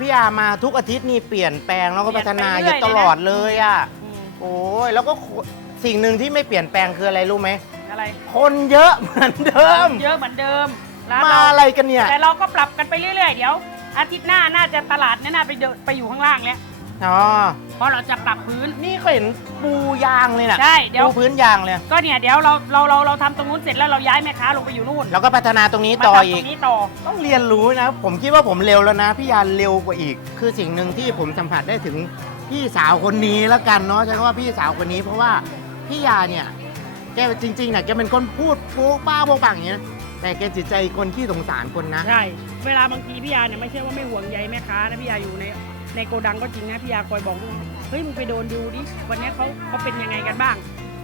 พี่ยามาทุกอาทิตย์นี่เปลี่ยนแปลงแล้วก็พัฒนาเปอลี่ยนไปยู่ตลอดเลยอะอืมโอ้ยแล้วก็สิ่งหนึ่งที่ไม่เปลี่ยนแปลงคืออะไรรู้ไหมอะไร คนเยอะเหมือนเดิม เยอะเหมือนเดิมร้านมาเราอะไรกันเนี่ย แต่เราก็ปรับกันไปเรื่อยๆ เดี๋ยว อาทิตย์หน้าน่าจะตลาดเนี่ยน่าไปเดินไปอยู่ข้างล่างแล้ว อ๋อ เพราะเราจะปรับพื้น นี่ก็เห็นปูยางเลยน่ะใช่เดี๋ยว ปูพื้นยางเลย ก็เนี่ยเดี๋ยวเราเราเราเราทำตรงนู้นเสร็จแล้วเราย้ายแม่ค้าลงไปอยู่นู่นแล้วก็พัฒนาตรงนี้มาต่อทำตอีรก งนี้ต่อ ต้องเรียนรู้นะ ผมคิดว่าผมเร็วแล้วนะพี่ยาเร็วกว่าอีก คือสิ่งหนึ่งที่ผมสัมผัสได้ถึงพี่สาวคนนี้แล้วกันเนาะใช้คำว่าพี่สาวคนนี้ เพราะว่าพี่ยาเนี่ยแกจริงๆเนี่ยแกเป็นคนพูดโป๊ะป้าโป๊ะปังอย่างนี้นะแต่แกจิตใจคนที่สงสารคนนะ ใช่ เวลาบางทีพี่ยาเนี่ยไม่ใช่ว่าไม่ห่วงใยแม่ค้านะพี่ยาอยู่ใน ในโกดังก็จริงนะพี่ยาคอยบอกว่าเฮ้ยมึงไปโดนดูดิวันนี้เขาเขาเป็นยังไงกันบ้าง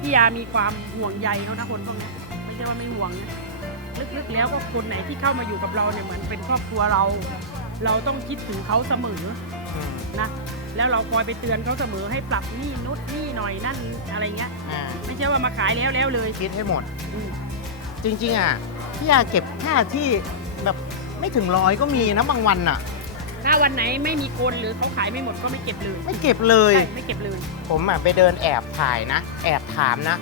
พี่ยามีความห่วงใยเขานะคนพวกเนี้ยไม่ใช่ว่าไม่ห่วงนะลึกๆแล้วก็คนไหนที่เข้ามาอยู่กับเราเนี่ยเหมือนเป็นครอบครัวเรา เราต้องคิดถึงเขาเสมอนะแล้วเราคอยไปเตือนเขาเสมอให้ปรับนี่นุดนี่หน่อยนั่นอะไรเงี้ยอ่าไม่ใช่ว่ามาขายแล้วแล้วเลยคิดให้หมดอืมจริงๆอะพี่ยาเก็บค่าที่แบบไม่ถึงร้อยก็มีนะบางวันอะ ถ้าวันไหนไม่มีคนหรือเขาขายไม่หมดก็ไม่เก็บเลยไม่เก็บเลย ใช่ไม่เก็บเลย ผมอะไปเดินแอบถ่ายนะ แอบถามนะ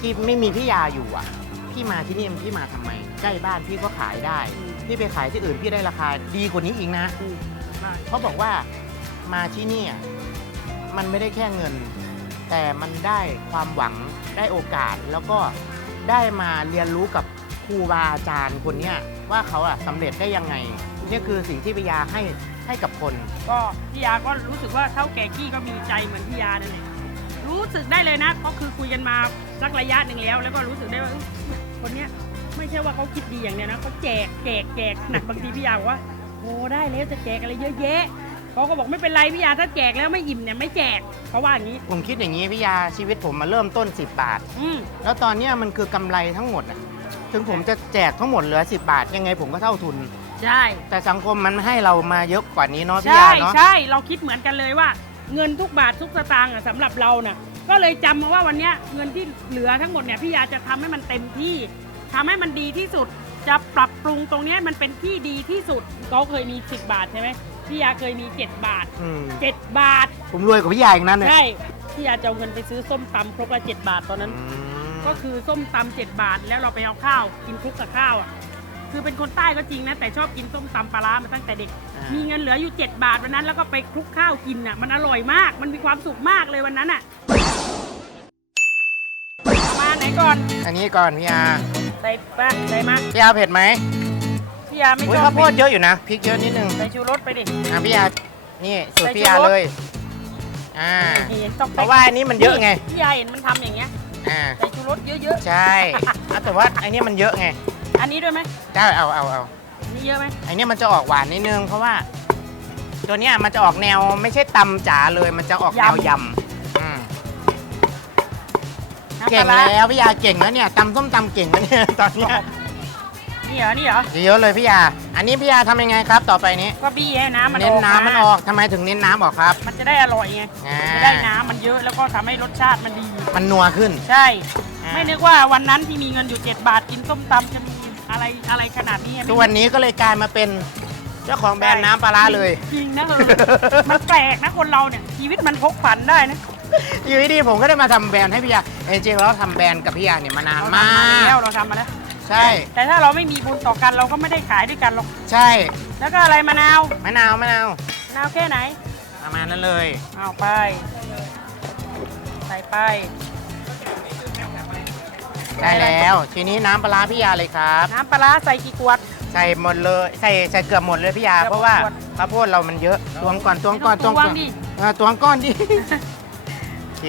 ที่ไม่มีพี่ยาอยู่อะ พี่มาที่นี่พี่มาทำไม ใกล้บ้านพี่ก็ขายได้ อืม พี่ไปขายที่อื่นพี่ได้ราคาดีกว่านี้อีกนะ อืมใช่ เขาบอกว่ามาที่นี่อะมันไม่ได้แค่เงิน แต่มันได้ความหวังได้โอกาส แล้วก็ได้มาเรียนรู้กับครูบาอาจารย์คนเนี้ยว่าเขาอะสำเร็จได้ยังไงนี่คือสิ่งที่พี่ยาให้ ให้กับคน ก็พี่ยาก็รู้สึกว่าเท่าแก่กี้ก็มีใจเหมือนพี่ยานั่นแหละรู้สึกได้เลยนะก็คือคุยกันมาสักระยะหนึ่งแล้ว แล้วก็รู้สึกได้ว่าเอ้ยคนเนี้ยไม่ใช่ว่าเขาคิดดีอย่างเดียวนะเขาแจกแจกแจกหนักบางทีพี่ยาบอกว่าโอ้ได้แล้วจะแจกอะไรเยอะแยะเขาก็บอกไม่เป็นไรพี่ยาถ้าแจกแล้วไม่อิ่มเนี่ยไม่แจกเขาว่าอย่างนี้ ผมคิดอย่างนี้พี่ยาชีวิตผมมาเริ่มต้น 10 บาท อืมแล้วตอนเนี้ยมันคือกำไรทั้งหมดอะถึงผมจะแจกทั้งหมดเหลือ 10 บาท ยังไงผมก็เท่าทุน ใช่แต่สังคมมันให้เรามาเยอะกว่านี้เนาะพี่ใช่ยาเนาะ ใช่เราคิดเหมือนกันเลยว่า เงินทุกบาททุกสตางค์อะสำหรับเราน่ะก็เลยจำมาว่าวันเนี้ยเงินที่เหลือทั้งหมดเนี่ยพี่ยาจะทำให้มันเต็มที่ทำให้มันดีที่สุด จะปรับปรุงตรงเนี้ยมันเป็นที่ดีที่สุดเขาเคยมี 10 บาทใช่ไหมพี่ยาเคยมี 7 บาท อืม7 บาท ผมรวยกว่าพี่ยาอีกนั่นเนี่ยใช่พี่ยาจะเอาเงินไปซื้อส้มตำครกละ7บาทตอนนั้น อืมก็คือส้มตำเจ็ดบาทแล้วเราไปเอาข้าวกินคลุกกับข้าวอะ คือเป็นคนใต้ก็จริงนะ แต่ชอบกินส้มตำปลาร้ามาตั้งแต่เด็กามีเงินเหลืออยู่ 7 บาทวันนั้น แล้วก็ไปคลุกข้าวกินอะมันอร่อยมาก มันมีความสุขมากเลยวันนั้นอะเอามาไหนก่อนอันนี้ก่อนพี่ยาใส่ปะใส่มาพี่ยาเผ็ดไหมพี่ยาไม่อุ้ยชอข้าบวโพดเยอะอยู่นะพริกเยอะนิดนึงใส่ชูรสไปดิ อะพี่ยานี่สูตรใส่พี่ยาชูรสเลย อ่า นี่ต้องเพราะว่าอันนี้มันเยอะไง พี่ยาเห็นมันทำอย่างเงี้ยอ่าใส่ชูรสเยอะใช่อะแต่ว่าอันนี้มันเยอะไง ๆ อันนี้ด้วยไหมได้เอาเอาเอาอันนี้เยอะไหมอันนี้มันจะออกหวานนิดนึงเพราะว่า ตัวเนี้ยมันจะออกแนวไม่ใช่ตำจ๋าเลย มันจะออกแนวยำอืมน้ำเก่ปงลาร้าแล้วพี่ยาเก่งแล้วเนี่ยตำส้มตำเก่งแล้วเนี่ยตอนเนี้ยนี่เหรอ นี่เหรอ เยอะเลยพี่ยา อันนี้พี่ยาทำยังไงครับ ต่อไปนี้ ก็บี้ให้น้ำมันเน้นออกน้ำมันออกทำไมถึงเน้นน้ำออกครับ มันจะได้อร่อยไงอ่า จะได้น้ำมันเยอะแล้วก็ทำให้รสชาติมันดี มันนัวขึ้น ใช่ อ่า ไม่นึกว่าวันนั้นที่มีเงินอยู่ 7 บาทกินส้มตำจะมี อะไรอะไรขนาดนี้ทุกวันนี้ก็เลยกลายมาเป็นเจ้าของแบรนด์น้ำปลาร้าเลย จริงนะเออมันแปลกนะคนเราเนี่ยชีวิตมันพกผันได้นะอยู่ดีๆผมก็ได้มาทำแบรนด์ให้พี่ยาจริงๆแล้วทำแบรนด์กับพี่ยาเนี่ยมานานเรามาทำมาแล้วก เราทำมาแล้วใช่ แต่ถ้าเราไม่มีบุญต่อกันเราก็ไม่ได้ขายด้วยกันหรอกใช่แล้วก็อะไรมะนาวมะนาวมะนาวมะนาวแค่ไหนประมาณนั้นเลย เอาไป ใส่ไป ได้แล้ว ทีนี้น้ำปลาร้าพี่ยาเลยครับ น้ำปลาร้าใส่กี่ขวด ใส่หมดเลยใส่ใส่เกือบหมดเลยพี่ยา เกือบหมดเพราะว่าขวด ข้าวโพดเรามันเยอะตวงก่อนตวงก่อนไม่ต้องตวงดิเออตวงก้อนดิ โอเค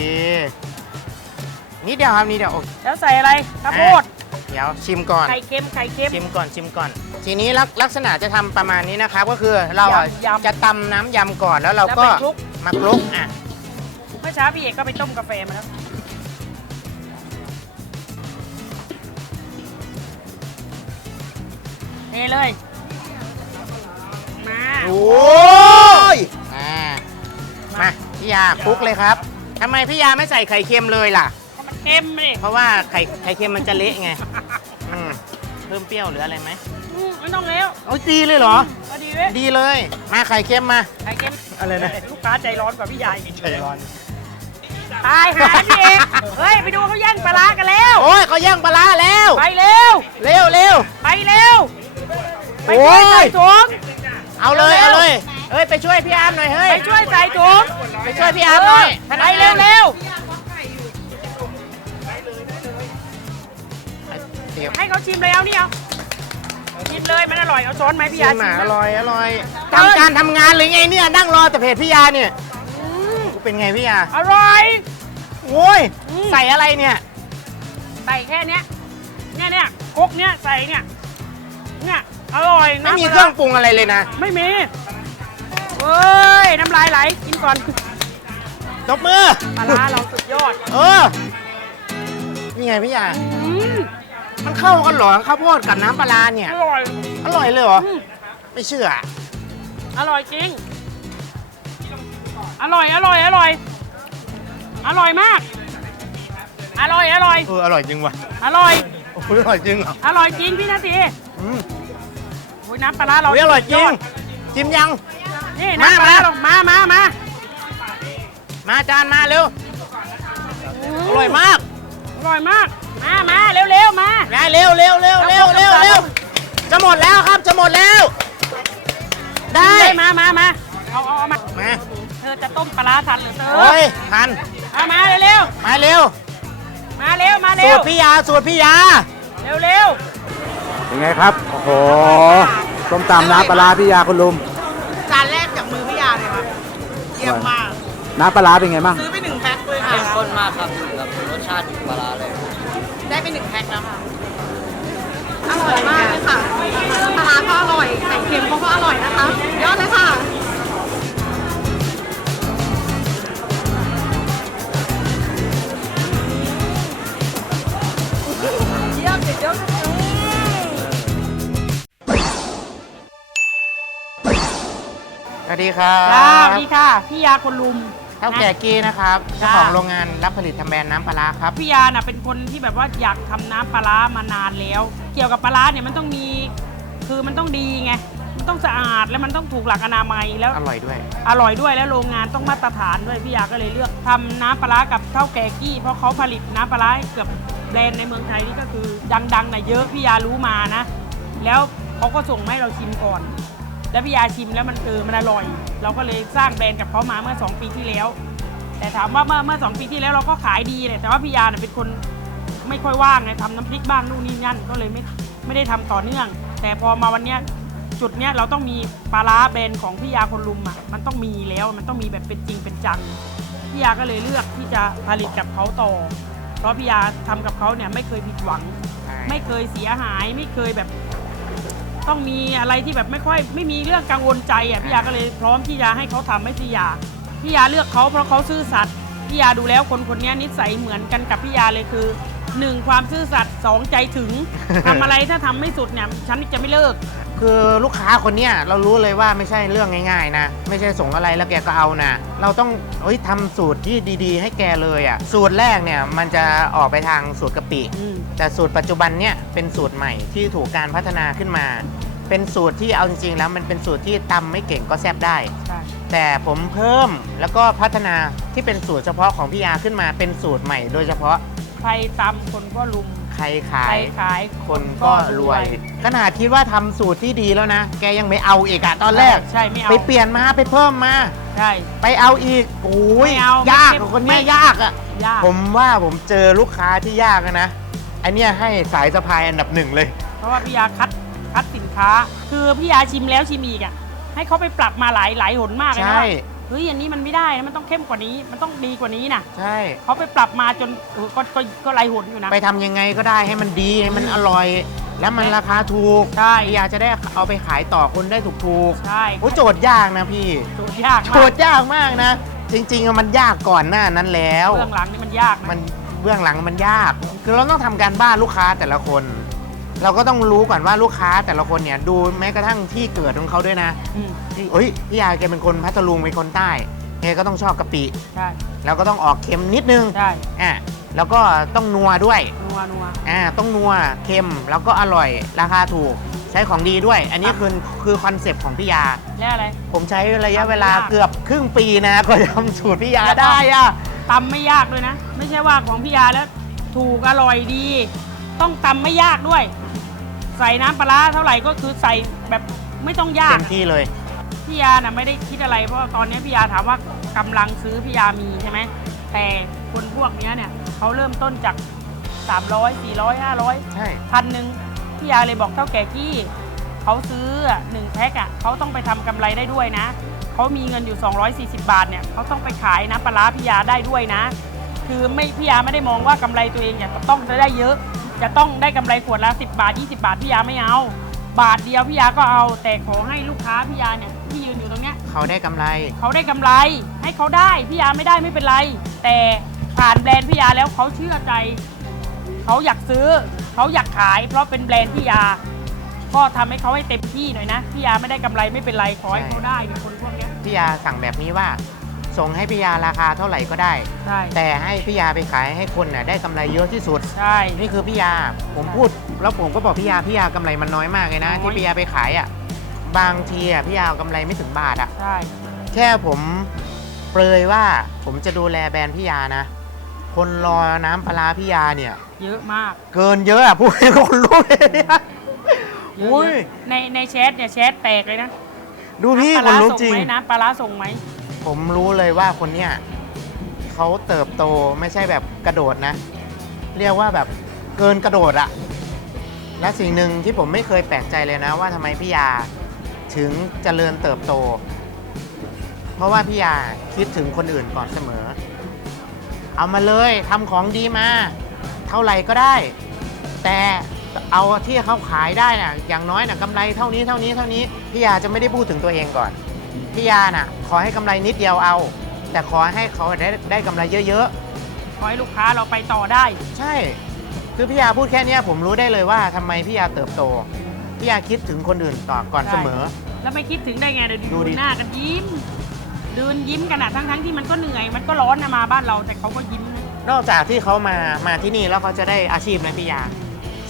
นิดเดียวครับนิดเดียวโอเคแล้วใส่อะไรข้าวโพดเดี๋ยวชิมก่อน ไข่เค็มไข่เค็ม ชิมก่อนชิมก่อน ทีนี้ลักลักษณะจะทำประมาณนี้นะครับ ก็คือเราอะยำยำ จะตำน้ำยำก่อนแล้วเราแล้วก็ไปคลุกมาคลุกอะ เมื่อเช้าพี่เอกก็ไปต้มกาแฟมาแล้ว ทเลย มาโอ้ยอ่ามาพี่ยาคลุกเลยครับทำไมพี่ยาไม่ใส่ไข่เค็มเลยล่ะเพราะมันเค็มเลยเพราะว่าไข่ไข่เค็มมันจะเละไงอืมเพิ่มเปรี้ยวหรืออะไรไหมอืมไม่ต้องแล้วโอ้ยตีเลยเหรอพอดีเว้ยดีเลย มาไข่เค็มมา ไข่เค็มอะไรนะ ลูกค้าใจร้อนกว่าพี่ยายใจร้อน ตายหาพี่เอกเฮ้ย ไปดูเขาแย่ง ยยใส่ถุงเอาเลยเอาเลยเฮ้ยไปช่วยพี่อาร์มหน่อยเฮ้ย ไปช่วยใส่ถุงไปช่วยพี่อาร์มหน่อยไปเร็วเร็วเดี๋ยวให้เขาชิมเลยเอานี่เอาชิมเลยมันอร่อยเอาช้อนไหมพี่ชิยามชิหมามอนะร่อยอร่อยเฮ้ยทำการทำงานหรือไงเนี่ยนั่งรอแต่เพจพี่ยาเนี่ยอืมเป็นไงพี่ยาอร่อย โอ้ยอืม ใส่อะไรเนี่ยใส่แค่เนี้ยเนี่ยเนี่ยครกเนี้ยใส่เนี่ยเนี่ย อร่อยไม่น้ำมีปลาเครื่องปรุงอะไรเลยนะไม่มีเฮ้ย น้ำลายไหล กินก่อนตบมือปลาร้าเราสุดยอดเออนี่ไงพี่ยาอืมมันเข้ากันเหรอข้าวโพดกับน้ำปลาร้าเนี่ย อร่อย อร่อยเลยเหรอ อืม ไม่เชื่อ อร่อยจริง อร่อย อร่อย อร่อย อร่อยมาก อร่อย อร่อย เอออร่อยจริงว่ะอร่อย โอ้ยอร่อยจริงเหรออร่อยจริงพี่นาทีอืม โอ้ยน้ำปลาร้าเราโอ้ยอร่อยจริง ชิมยัง นี่น้ำปลาร้ามาเรามามามามาจานมาเร็ว อร่อยมาก อร่อยมาก มามาเร็วเร็วๆมาได้เร็วเร็วเร็วเร็วเร็วเร็วจะหมดแล้วครับจะหมดแล้ว ได้เลยมามามาเอาเอาเอามา มาเธอจะต้มปลาร้าทันหรือเธอโอ้ยทันเอามาเร็วเร็วมาเร็วๆมาเร็วมาเร็สูวตรพี่ยาสูตรพี่ยาเร็วเร็ว เป็นไงครับ โอ้โหต้มตำน้ำปลาร้าพี่ยาคุณลุมจานแรกจากมือพี่ยาเลยครับเยี่ยมมาก น้ำปลาร้าเป็นไงบ้างซื้อไปหนึ่งแพ็คเลยเข้ค่ะมข้นมากครับแบบรสชาติปลาร้าเลย ได้ไปหนึ่งแพ็คแล้วค่ะ อร่อยมากเลยค่ะปลาร้าก็อร่อยไข่เค็มเขาก็อร่อยนะคะยอดเลยค่ะ ดีครัจ้าสบ วัสดีค่ะ พี่ยาคนลุม เท่าแก่กี้นะครับเจ้าจ้า ของโรงงานรับผลิตทำแบรนด์น้ำปลาร้าครับ พี่ยาน่ะเป็นคนที่แบบว่าอยากทำน้ำปลาร้ามานานแล้ว เกี่ยวกับปลาร้าเนี่ยมันต้องมี คือมันต้องดีไง มันต้องสะอาดแล้วมันต้องถูกหลักอนามัยแล้ว อร่อยด้วย อร่อยด้วยแล้วโรงงานต้องมาตรฐานด้วยพี่ยาก็เลยเลือกทำน้ำปลาร้ากับเท่าแก่กี้ เพราะเขาผลิตน้ำปลาร้าให้เกือบแบรนด์ในเมืองไทยนี่ก็คือดังๆน่ะเยอะพี่ยารู้มานะ แล้วเขาก็ส่งมาให้เราชิมก่อน แล้วพี่ยาชิมแล้วมันเออมันอร่อย เราก็เลยสร้างแบรนด์กับเขามาเมื่อ 2 ปีที่แล้ว แต่ถามว่าเมื่อเมื่อสองปีที่แล้วเราก็ขายดีเลยแต่ว่าพี่ยาเนี่ยเป็นคนไม่ค่อยว่างไงทำน้ำพริกบ้างนู่นนี่นั่นก็เลยไม่ไม่ได้ทำต่อเนื่อง แต่พอมาวันเนี้ยจุดเนี้ยเราต้องมีปลาร้าแบรนด์ของพี่ยาคนลุมอะมันต้องมีแล้วมันต้องมีแบบเป็นจริงเป็นจังพี่ยาก็เลยเลือกที่จะผลิตกับเขาต่อ เพราะพี่ยาทำกับเขาเนี่ยไม่เคยผิดหวัง ไม่เคยเสียหายไม่เคยแบบ ต้องมีอะไรที่แบบไม่ค่อยไม่มีเรื่องกังวลใจอะพี่ยาก็เลยพร้อมที่จะให้เขาทำให้พี่ยาพี่ยาเลือกเขาเพราะเขาซื่อสัตย์พี่ยาดูแล้วคนคนนี้นิสัยเหมือนกันกับพี่ยาเลยคือหนึ่งความซื่อสัตย์ สองใจถึง ทำอะไรถ้าทำไม่สุดเนี่ยฉันจะไม่เลิก คือลูกค้าคนเนี้ยเรารู้เลยว่าไม่ใช่เรื่องง่าย ๆ นะ ไม่ใช่ส่งอะไรแล้วแกก็เอานะ เราต้องเฮ้ยทำสูตรที่ดีๆ ให้แกเลยอะสูตรแรกเนี่ยมันจะออกไปทางสูตรกะปิ อืม แต่สูตรปัจจุบันเนี่ยเป็นสูตรใหม่ที่ถูกการพัฒนาขึ้นมา เป็นสูตรที่เอาจริงๆแล้วมันเป็นสูตรที่ตำไม่เก่งก็แซบได้ ใช่ แต่ผมเพิ่มแล้วก็พัฒนาที่เป็นสูตรเฉพาะของพี่ยาขึ้นมาเป็นสูตรใหม่โดยเฉพาะ ใครตำคนก็ลุม ใครขาใครยขายคนก็รวย ขนาดคิดว่าทำสูตรที่ดีแล้วนะ แกยังไม่เอาอีกอะตอนแรก ใช่ไม่เอาไปเปลี่ยนมาไปเพิ่มมา ใช่ ไปเอาอีกโอ้ยไม่เอายากไม่คนไม่เนี้ยยากอะยาก ผมว่าผมเจอลูกค้าที่ยากอะนะอันเนี้ยให้สายสะพายอันดับหนึ่งเลย เพราะว่าพี่ยาคัดคัดสินค้า คือพี่ยาชิมแล้วชิมอีกอะให้เขาไปปรับมาหลายหลายหนมากเลยนะใช่ ว่า เฮ้ยอันนี้มันไม่ได้นะมันต้องเข้มกว่านี้มันต้องดีกว่านี้นะใช่ เขาไปปรับมาจนเออก็ก็ก็หลายหนอยู่นะ ไปทำยังไงก็ได้ให้มันดีให้มันอร่อย แล้วมันราคาถูกใช่พี่ยาจะได้เอาไปขายต่อคนได้ถูกใช่ๆโอ้ยโจทย์ยากนะพี่ โจทย์ยากโจมากทย์ยากมากนะ จริงๆอะมันยากก่อนหน้านั้นแล้ว เบื้องหลังนี่มันยากนะมันเบื้องหลังมันยาก คือเราต้องทำการบ้านลูกค้าแต่ละคน เราก็ต้องรู้ก่อนว่าลูกค้าแต่ละคนเนี่ยดูแม้กระทั่งที่เกิดของเขาด้วยนะอืมที่เอ้ยพี่ยาแกเป็นคนพัทลุงเป็นคนใต้แกก็ต้องชอบกะปิใช่แล้วก็ต้องออกเค็มนิดนึงใช่อะแล้วก็ต้องนัวด้วยนัวนัวอ่าต้องนัวเค็มแล้วก็อร่อยราคาถูกช้ของดีด้วย อันนี้คือคือคอนเซปต์ของพี่ยา และอะไร ผมใช้ระยะเวลาทำยากเกือบครึ่งปีนะกว่าจะทำสูตรพี่ยาได้อะตำไม่ยากด้วยนะ ไม่ใช่ว่าของพี่ยาแล้ว ถูกอร่อยดี ต้องตำไม่ยากด้วย ใส่น้ำปลาร้าเท่าไหร่ก็คือใส่แบบไม่ต้องยาเต็กมที่เลย พี่ยาน่ะไม่ได้คิดอะไรเพราะว่าตอนนี้พี่ยาถามว่ากำลังซื้อพี่ยามีใช่ไหมแต่คนพวกเนี้ยเนี่ยเขาเริ่มต้นจาก 300 400 500 ใช่ พันหนึ่งพี่ยาเลยบอกเท่าแก่กี้เขาซื้ออะหนึ่งแพ็คอะเขาต้องไปทำกำไรได้ด้วยนะเขามีเงินอยู่ 240 บาทเนี่ยเขาต้องไปขายน้ำปลาร้าพี่ยาได้ด้วยนะ คือไม่พี่ยาไม่ได้มองว่ากำไรตัวเองเนี่ยจะต้องได้เยอะ จะต้องได้กำไรขวดละ 10 บาท 20 บาทพี่ยาไม่เอา บาทเดียวพี่ยาก็เอา แต่ขอให้ลูกค้าพี่ยาเนี่ยที่ยืนอยู่ตรงเนี้ยเขาได้กำไร เขาได้กำไรให้เขาได้พี่ยาไม่ได้ไม่เป็นไร แต่ผ่านแบรนด์พี่ยาแล้วเขาเชื่อใจ เขาอยากซื้อ เขาอยากขาย เพราะเป็นแบรนด์พี่ยา ก็ทำให้เขาให้เต็มที่หน่อยนะพี่ยาไม่ได้กำไรไม่เป็นไรขอให้เขาได้เนี่ยคนพวกเนี้ย พี่ยาสั่งแบบนี้ว่า ส่งให้พี่ยาราคาเท่าไหร่ก็ได้ ใช่แต่ให้พี่ยาไปขายให้คนน่ะได้กำไรเยอะที่สุด ใช่ นี่คือพี่ยา ผมพูดแล้วผมก็บอกพี่ยาพี่ยากำไรมันน้อยมากเลยนะ น้อย ที่พี่ยาไปขายอะ บางทีอะพี่ยาเอากำไรไม่ถึงบาทอะ ใช่แค่ผมเปรยว่าผมจะดูแลแบรนด์พี่ยานะ คนรอน้ำปลาร้าพี่ยาเนี่ย เยอะมากเกินเยอะอะพูดให้คนรู้เลยเนี่ยเยอุ้อะยๆในในแชทเนี่ยแชทแตกเลยนะดูพี่ำปคลานร้ารู้ส่งจริง ไหมน้ำปลาร้าส่งไหม ผมรู้เลยว่าคนเนี้ยเขาเติบโตไม่ใช่แบบกระโดดนะ เรียกว่าแบบเกินกระโดดอะและสิ่งหนึ่งที่ผมไม่เคยแปลกใจเลยนะ ว่าทำไมพี่ยาถึงเจริญเติบโต เพราะว่าพี่ยาคิดถึงคนอื่นก่อนเสมอ เอามาเลยทำของดีมา เท่าไหร่ก็ได้ แต่เอาที่เขาขายได้น่ะอย่างน้อยน่ะกำไรเท่านี้เท่านี้เท่านี้พี่ยาจะไม่ได้พูดถึงตัวเองก่อน พี่ยาน่ะ ขอให้กำไรนิดเดียวเอา แต่ขอให้เขาได้ได้กำไรเยอะ ขอให้ลูกค้าเราไปต่อได้ ๆ ใช่ คือพี่ยาพูดแค่เนี้ยผมรู้ได้เลยว่าทำไมพี่ยาเติบโตพี่ยาคิดถึงคนอื่นต่อก่อนใช่ เสมอ แล้วไม่คิดถึงได้ไงเดี๋ยวดูดูดิ หน้ากันยิ้มเดินยิ้มกันอะทั้งทั้งๆที่มันก็เหนื่อย มันก็ร้อนนะมาบ้านเราแต่เขาก็ยิ้มนะนอกจากที่เขามามาที่นี่แล้วเขาจะได้อาชีพนะพี่ยา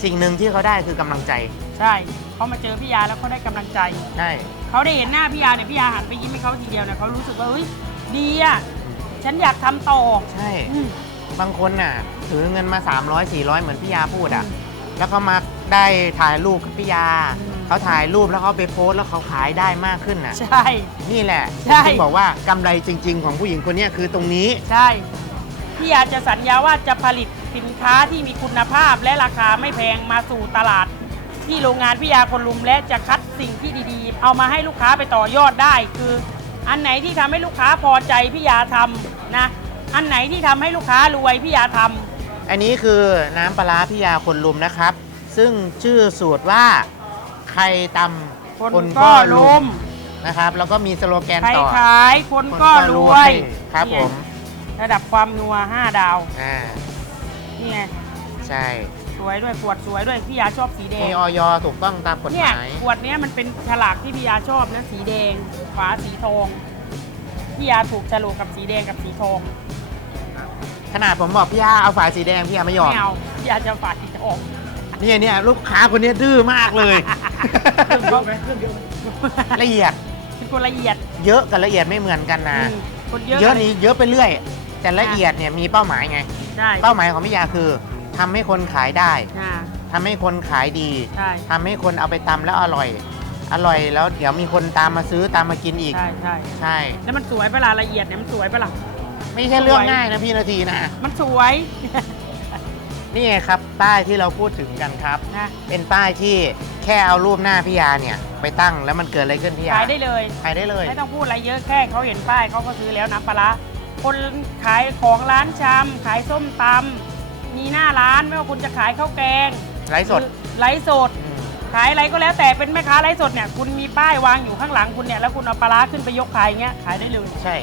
สิ่งหนึ่งที่เขาได้คือกำลังใจ ใช่ เขามาเจอพี่ยาแล้วเขาได้กำลังใจ ใช่ เขาได้เห็นหน้าพี่ยาเนี่ยพี่ยาหันไปยิ้มให้เขาทีเดียวเนี่ยเขารู้สึกว่าเฮ้ยดีอะฉันอยากทำต่อใช่ อืม บางคนน่ะ ถือเงินมา 300 400 เหมือนพี่ยาพูดอะ แล้วก็มาได้ถ่ายรูปกับพี่ยาเขาถ่ายรูปแล้วเขาไปโพสต์แล้วเขาขายได้มากขึ้นน่ะ ใช่ นี่แหละใช่ ที่บอกว่ากำไรจริง ๆ ของผู้หญิงคนเนี้ยคือตรงนี้ ใช่ พี่ยาจะสัญญาว่าจะผลิตสินค้าที่มีคุณภาพและราคาไม่แพงมาสู่ตลาด ที่โรงงานพี่ยาคนลุมและจะคัดสิ่งที่ดีๆ เอามาให้ลูกค้าไปต่อยอดได้ คือ อันไหนที่ทำให้ลูกค้าพอใจพี่ยาทำนะอันไหนที่ทำให้ลูกค้ารวยพี่ยาทำ อันนี้คือน้ำปลาร้าพี่ยาคนลุมนะครับ ซึ่งชื่อสูตรว่าใครตำคนก็ลุม นะครับ แล้วก็มีสโลแกนใครต่อขายคนก็รวยครับผมนี่ไงระดับความนัว 5 ดาวอ่านี่ไงใช่ สวยด้วยขวดสวยด้วยพี่ยาชอบสีแดมีงออยถูกต้องตามกฎเนี่หยมายขวดเนี้ยมันเป็นฉลากที่พี่ยาชอบนะสีแดงฝาสีทองพี่ยาถูกฉลกกับสีแดงกับสีทองขนาดผมบอกพี่ยาเอาฝาสีแดงพี่ยาไม่ยอมไม่เอาพี่ยาจะเอาฝาสีทองเนี่ยเนี่ยลูกค้าคนนี้ดื้อมากเลยละเอียดเป็นคนละเอียดเยอะกับละเอียดไม่เหมือนกันนะ อืมคนเยอะเยอะนี้เยอะไปเรื่อย แต่ละเอียดเนี่ยมีเป้าหมายไงใช่เป้าหมายของพี่ยาคือ ทำให้คนขายได้อ่าทำให้คนขายดีใช่ทำให้คนเอาไปตำแล้วอร่อย อร่อยแล้วเดี๋ยวมีคนตามมาซื้อตามมากินอีก ใช่ใช่ใช่ แล้วมันสวยเปะล่าละเอียดเนี่ยมันสวยเปะล่าไม่ใช่เรื่องสวยง่ายนะพี่นาทีนะ มันสวยนี่ไงครับป้ายที่เราพูดถึงกันครับ นะเป็นป้ายที่แค่เอารูปหน้าพี่ยาเนี่ย ไปตั้งแล้วมันเกิดอะไรขึ้นพี่ยาขายได้เลย ขายได้เลย ไม่ต้องพูดอะไรเยอะแค่เขาเห็นป้ายเขาก็ซื้อแล้วน้ำปลาร้าคนขายของร้านชำขายส้มตำ มีหน้าร้านไม่ว่าคุณจะขายข้าวแกงไลฟ์สดหรือไลฟ์สด อืมขายอะไรก็แล้วแต่เป็นแม่ค้าไลฟ์สดเนี่ยคุณมีป้ายวางอยู่ข้างหลังคุณเนี่ยแล้วคุณเอาปลาร้าขึ้นไปยกขายอย่างเงี้ยขายได้เลย ใช่